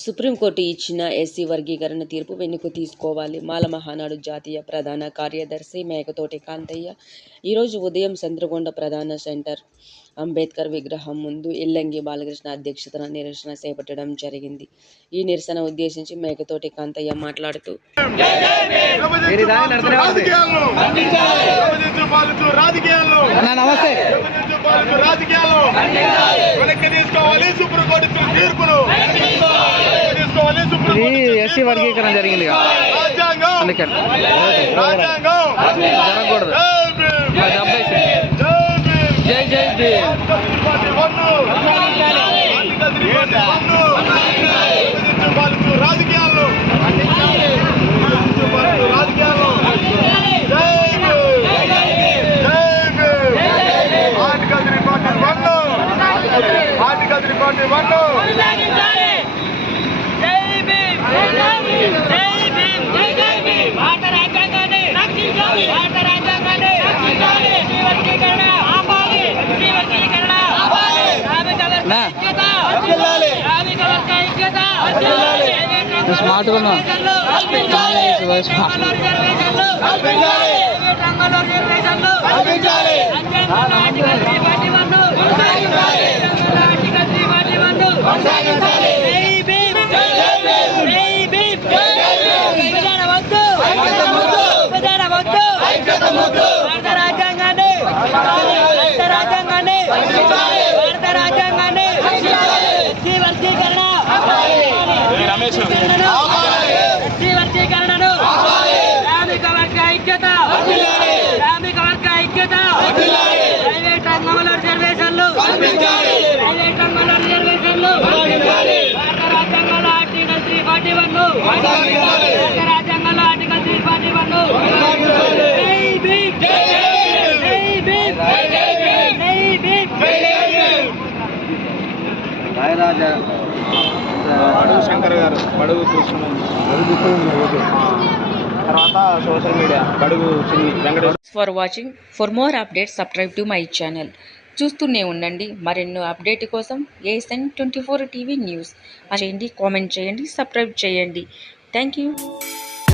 Supreme court ఇచ్చిన SC వర్గీకరణ తీర్పు వెనక్కు తీసుకోవాలి. మాల మహానాడు జాతీయ ప్రధాన కార్యదర్శి మేకతోటి కాంతయ్య ఈరోజు ఉదయం చంద్రగొండ ప్రధాన సెంటర్ అంబేద్కర్ విగ్రహం ముందు ఎల్లంగి బాలకృష్ణ అధ్యక్షతన నిరసన చేపట్టడం జరిగింది. ఈ నిరసన ఉద్దేశించి మేకతోటి కాంతయ్య మాట్లాడుతూ ఎస్సీ వర్గీకరణ జరిగింది జరగకూడదు. జై జై భీమ్. రాజకీయాల్లో స్మార్ట్ గా శంకర్ గారు బడుగు చూస్తున్నాం. తర్వాత సోషల్ మీడియా బడుగు Venkateswara. For watching. For more updates subscribe to my channel. చూస్తూనే ఉండండి. మరెన్నో అప్డేట్ కోసం ASN 24 టీవీ న్యూస్ చేయండి, కామెంట్ చేయండి, సబ్స్క్రైబ్ చేయండి. Thank you.